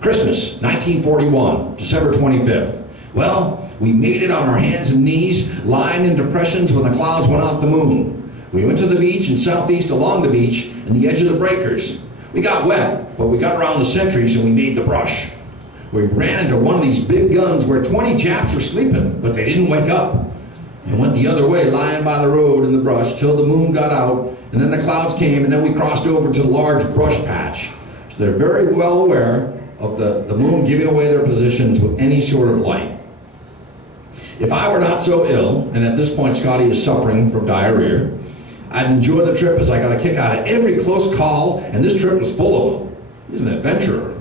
Christmas, 1941, December 25th. Well, we made it on our hands and knees, lying in depressions when the clouds went off the moon. We went to the beach and southeast along the beach and the edge of the breakers. We got wet, but we got around the sentries and we made the brush. We ran into one of these big guns where 20 Japs were sleeping, but they didn't wake up. And went the other way, lying by the road in the brush till the moon got out, and then the clouds came, and then we crossed over to the large brush patch. So they're very well aware of the moon giving away their positions with any sort of light. If I were not so ill, and at this point Scotty is suffering from diarrhea, I'd enjoy the trip as I got a kick out of every close call, and this trip was full of them. He's an adventurer.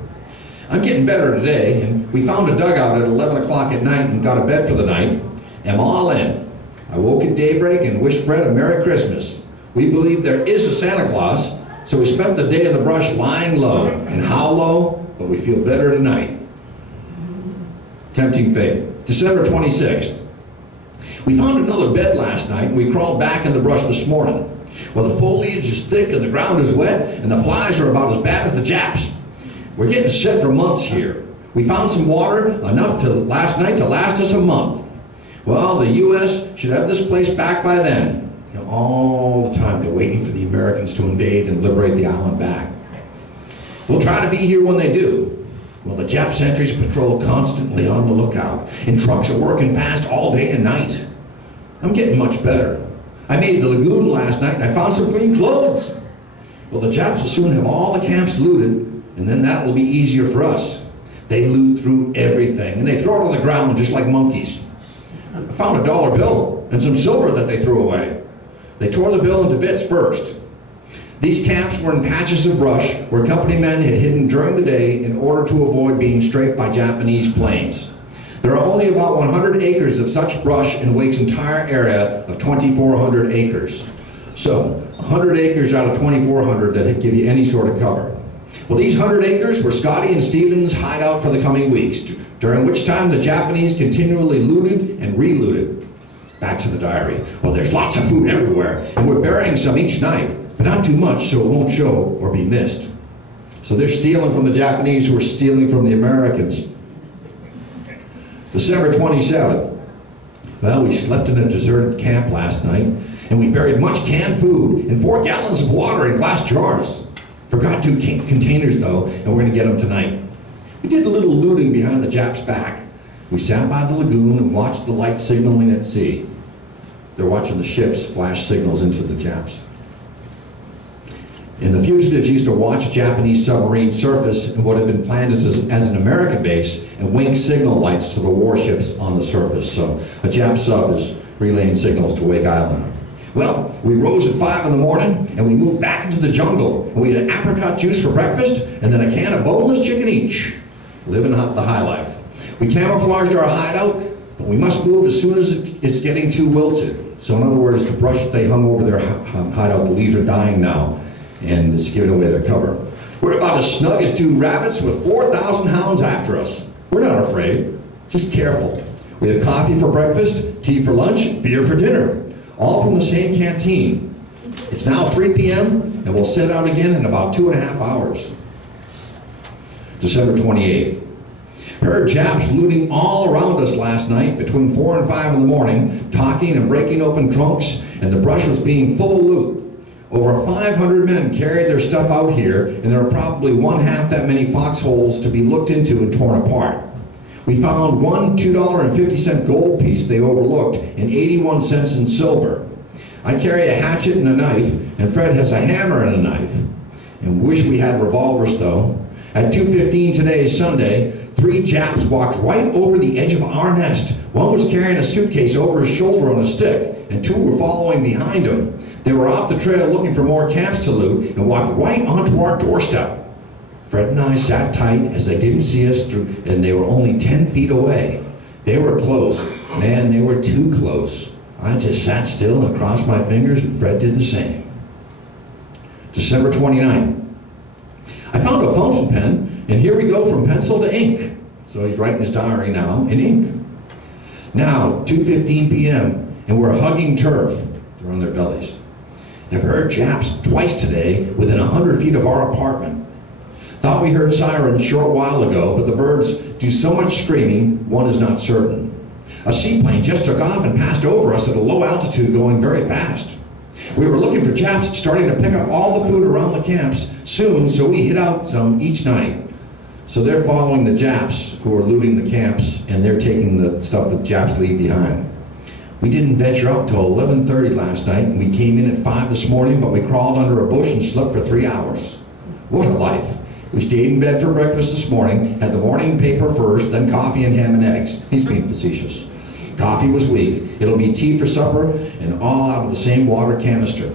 I'm getting better today, and we found a dugout at 11 o'clock at night and got a bed for the night. I'm all in. I woke at daybreak and wished Fred a Merry Christmas. We believe there is a Santa Claus, so we spent the day in the brush lying low. And how low? But we feel better tonight. Tempting fate. December 26th. We found another bed last night, and we crawled back in the brush this morning. Well, the foliage is thick and the ground is wet, and the flies are about as bad as the Japs. We're getting sick for months here. We found some water, enough last night to last us a month. Well, the U.S. should have this place back by then. You know, all the time they're waiting for the Americans to invade and liberate the island back. We'll try to be here when they do. Well, the Jap sentries patrol constantly on the lookout, and trucks are working fast all day and night. I'm getting much better. I made the lagoon last night and I found some clean clothes. Well, the Japs will soon have all the camps looted, and then that will be easier for us. They loot through everything, and they throw it on the ground just like monkeys. I found a dollar bill and some silver that they threw away. They tore the bill into bits first. These camps were in patches of brush where company men had hidden during the day in order to avoid being strafed by Japanese planes. There are only about 100 acres of such brush in Wake's entire area of 2,400 acres. So, 100 acres out of 2,400 that give you any sort of cover. Well, these 100 acres were Scotty and Stephen's hideout for the coming weeks, during which time the Japanese continually looted and relooted. Back to the diary. Well, there's lots of food everywhere, and we're burying some each night, but not too much so it won't show or be missed. So they're stealing from the Japanese who are stealing from the Americans. December 27th. Well, we slept in a deserted camp last night, and we buried much canned food and 4 gallons of water in glass jars. Forgot 2 containers though, and we're gonna get them tonight. We did a little looting behind the Japs' back. We sat by the lagoon and watched the light signaling at sea. They're watching the ships flash signals into the Japs. And the fugitives used to watch Japanese submarines surface in what had been planned as an American base and wink signal lights to the warships on the surface. So a Jap sub is relaying signals to Wake Island. Well, we rose at 5 in the morning and we moved back into the jungle. And we had an apricot juice for breakfast and then a can of boneless chicken each. Living the high life. We camouflaged our hideout, but we must move as soon as it's getting too wilted. So in other words, the brush that they hung over their hideout, the leaves are dying now, and it's giving away their cover. We're about as snug as 2 rabbits with 4,000 hounds after us. We're not afraid, just careful. We have coffee for breakfast, tea for lunch, beer for dinner, all from the same canteen. It's now 3 p.m., and we'll set out again in about 2.5 hours. December 28th. Heard Japs looting all around us last night between 4 and 5 in the morning, talking and breaking open trunks, and the brush was being full of loot. Over 500 men carried their stuff out here, and there are probably 1/2 that many foxholes to be looked into and torn apart. We found one $2.50 gold piece they overlooked and 81 cents in silver. I carry a hatchet and a knife, and Fred has a hammer and a knife. And wish we had revolvers though. At 2:15 today, Sunday, 3 Japs walked right over the edge of our nest. One was carrying a suitcase over his shoulder on a stick, and 2 were following behind him. They were off the trail looking for more camps to loot and walked right onto our doorstep. Fred and I sat tight as they didn't see us through, and they were only 10 feet away. They were close. Man, they were too close. I just sat still and crossed my fingers, and Fred did the same. December 29th. I found a fountain pen, and here we go from pencil to ink. So he's writing his diary now in ink. Now, 2:15 p.m., and we're hugging turf. They're on their bellies. I've heard Japs twice today within 100 feet of our apartment. Thought we heard sirens a short while ago, but the birds do so much screaming, one is not certain. A seaplane just took off and passed over us at a low altitude going very fast. We were looking for Japs starting to pick up all the food around the camps soon, so we hid out some each night. So they're following the Japs who are looting the camps, and they're taking the stuff that Japs leave behind. We didn't venture up till 11:30 last night, and we came in at 5 this morning, but we crawled under a bush and slept for 3 hours. What a life. We stayed in bed for breakfast this morning, had the morning paper first, then coffee and ham and eggs. He's being facetious. Coffee was weak. It'll be tea for supper, and all out of the same water canister.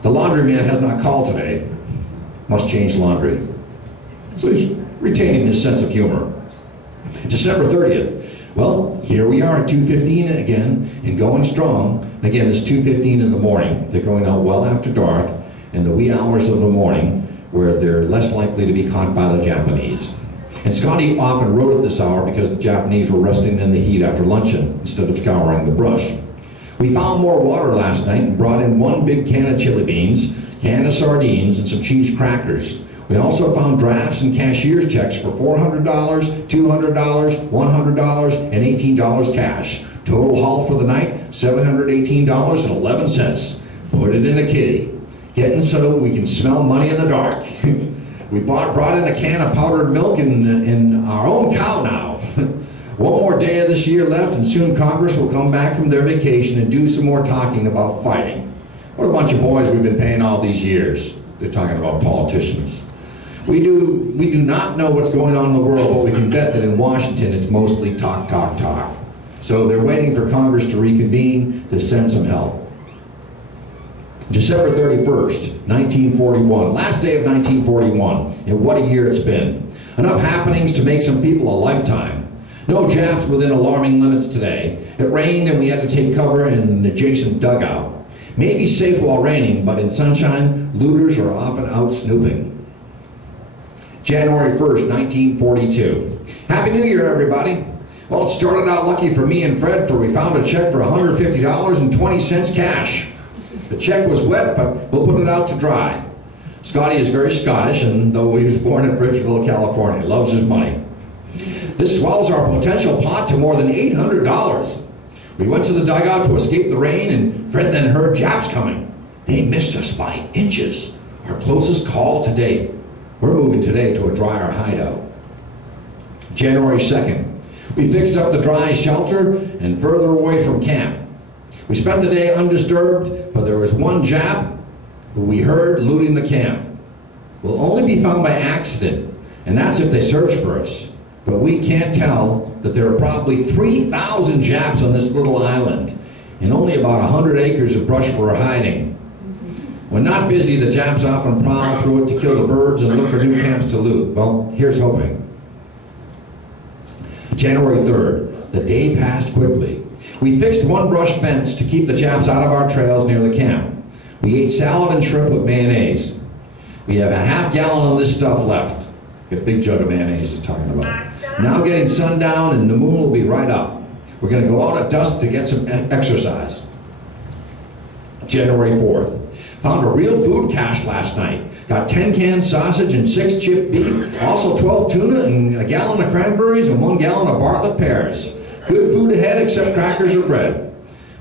The laundryman has not called today. Must change laundry. So he's retaining his sense of humor. December 30th. Well, here we are at 2:15 again, and going strong. And again, it's 2:15 in the morning. They're going out well after dark, in the wee hours of the morning, where they're less likely to be caught by the Japanese. And Scotty often rode at this hour because the Japanese were resting in the heat after luncheon instead of scouring the brush. We found more water last night and brought in 1 big can of chili beans, can of sardines, and some cheese crackers. We also found drafts and cashier's checks for $400, $200, $100, and $18 cash. Total haul for the night, $718.11. Put it in the kitty. Getting so we can smell money in the dark. We brought in a can of powdered milk and our own cow now. One more day of this year left, and soon Congress will come back from their vacation and do some more talking about fighting. What a bunch of boys we've been paying all these years. They're talking about politicians. We do not know what's going on in the world, but we can bet that in Washington it's mostly talk, talk, talk. So they're waiting for Congress to reconvene to send some help. December 31st, 1941, last day of 1941, and what a year it's been. Enough happenings to make some people a lifetime. No Japs within alarming limits today. It rained and we had to take cover in an adjacent dugout. Maybe safe while raining, but in sunshine, looters are often out snooping. January 1st, 1942. Happy New Year, everybody. Well, it started out lucky for me and Fred, for we found a check for $150.20 cash. The check was wet, but we'll put it out to dry. Scotty is very Scottish, and though he was born in Bridgeville, California, loves his money. This swells our potential pot to more than $800. We went to the dugout to escape the rain, and Fred then heard Japs coming. They missed us by inches. Our closest call to date. We're moving today to a drier hideout. January 2nd. We fixed up the dry shelter and further away from camp. We spent the day undisturbed, but there was one Jap who we heard looting the camp. We'll only be found by accident, and that's if they search for us. But we can't tell that there are probably 3,000 Japs on this little island, and only about 100 acres of brush for hiding. When not busy, the Japs often prowl through it to kill the birds and look for new camps to loot. Well, here's hoping. January 3rd, the day passed quickly. We fixed one brush fence to keep the Japs out of our trails near the camp. We ate salad and shrimp with mayonnaise. We have a half gallon of this stuff left. A big jug of mayonnaise is talking about. Now getting sundown and the moon will be right up. We're going to go out at dusk to get some exercise. January 4th. Found a real food cache last night. Got 10 canned sausage and 6 chipped beef, also 12 tuna and a gallon of cranberries and 1 gallon of Bartlett pears. Good food ahead except crackers or bread.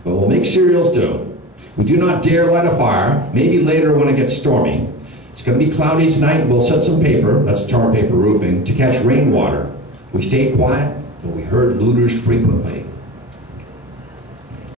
But we'll make cereals do. We do not dare light a fire, maybe later when it gets stormy. It's going to be cloudy tonight and we'll set some paper, that's tar paper roofing, to catch rainwater. We stayed quiet, but we heard looters frequently.